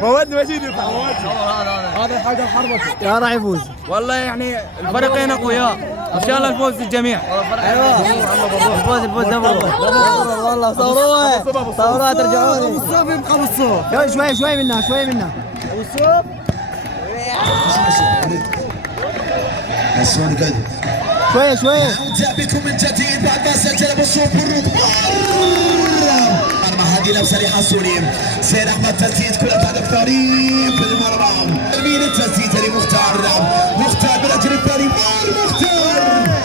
مواد مجيد هذا حاجه الحربة يا راح يفوز. والله يعني الفريقين اقوياء وان شاء الله الفوز للجميع. ايوه الفوز والله صوروها ترجعوني. الصوب يبقى بالصوب. شوي منا والصوب اسوان قلب شوي نبدأ بكم من جديد بعد ما سجل بالصوب هذه لمسه لحصولي سير احمد تسديد كره هدف ثاني في المرمى مين التسديد لمختار بالرجل الثاني مختار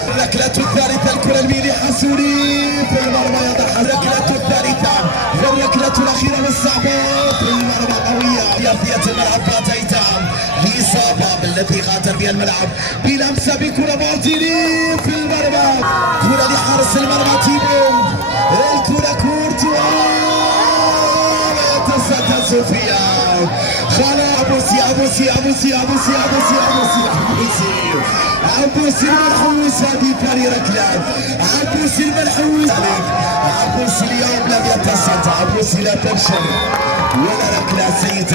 الركله الثالثه الكره الميلي حصولي في المرمى يضع الركله الثالثه والركله الاخيره والصعبه في المرمى قويه ارضيه الملعب باتيتا لاصابه بالذي غادر بها الملعب بلمسه بكره مارتيني في المرمى كره لحارس المرمى تيمو الكره كورتوا سوفيا خلا ابوسي المنحوس هذه ثاني ركلات ابوسي المنحوس ابوسي اليوم لم يتصدى ابوسي لا تنشر ولا ركلات سيئة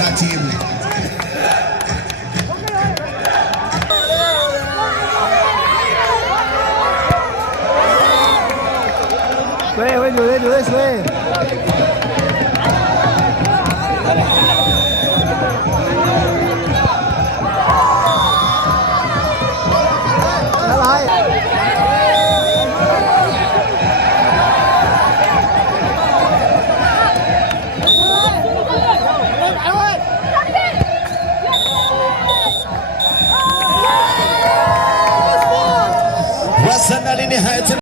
شوي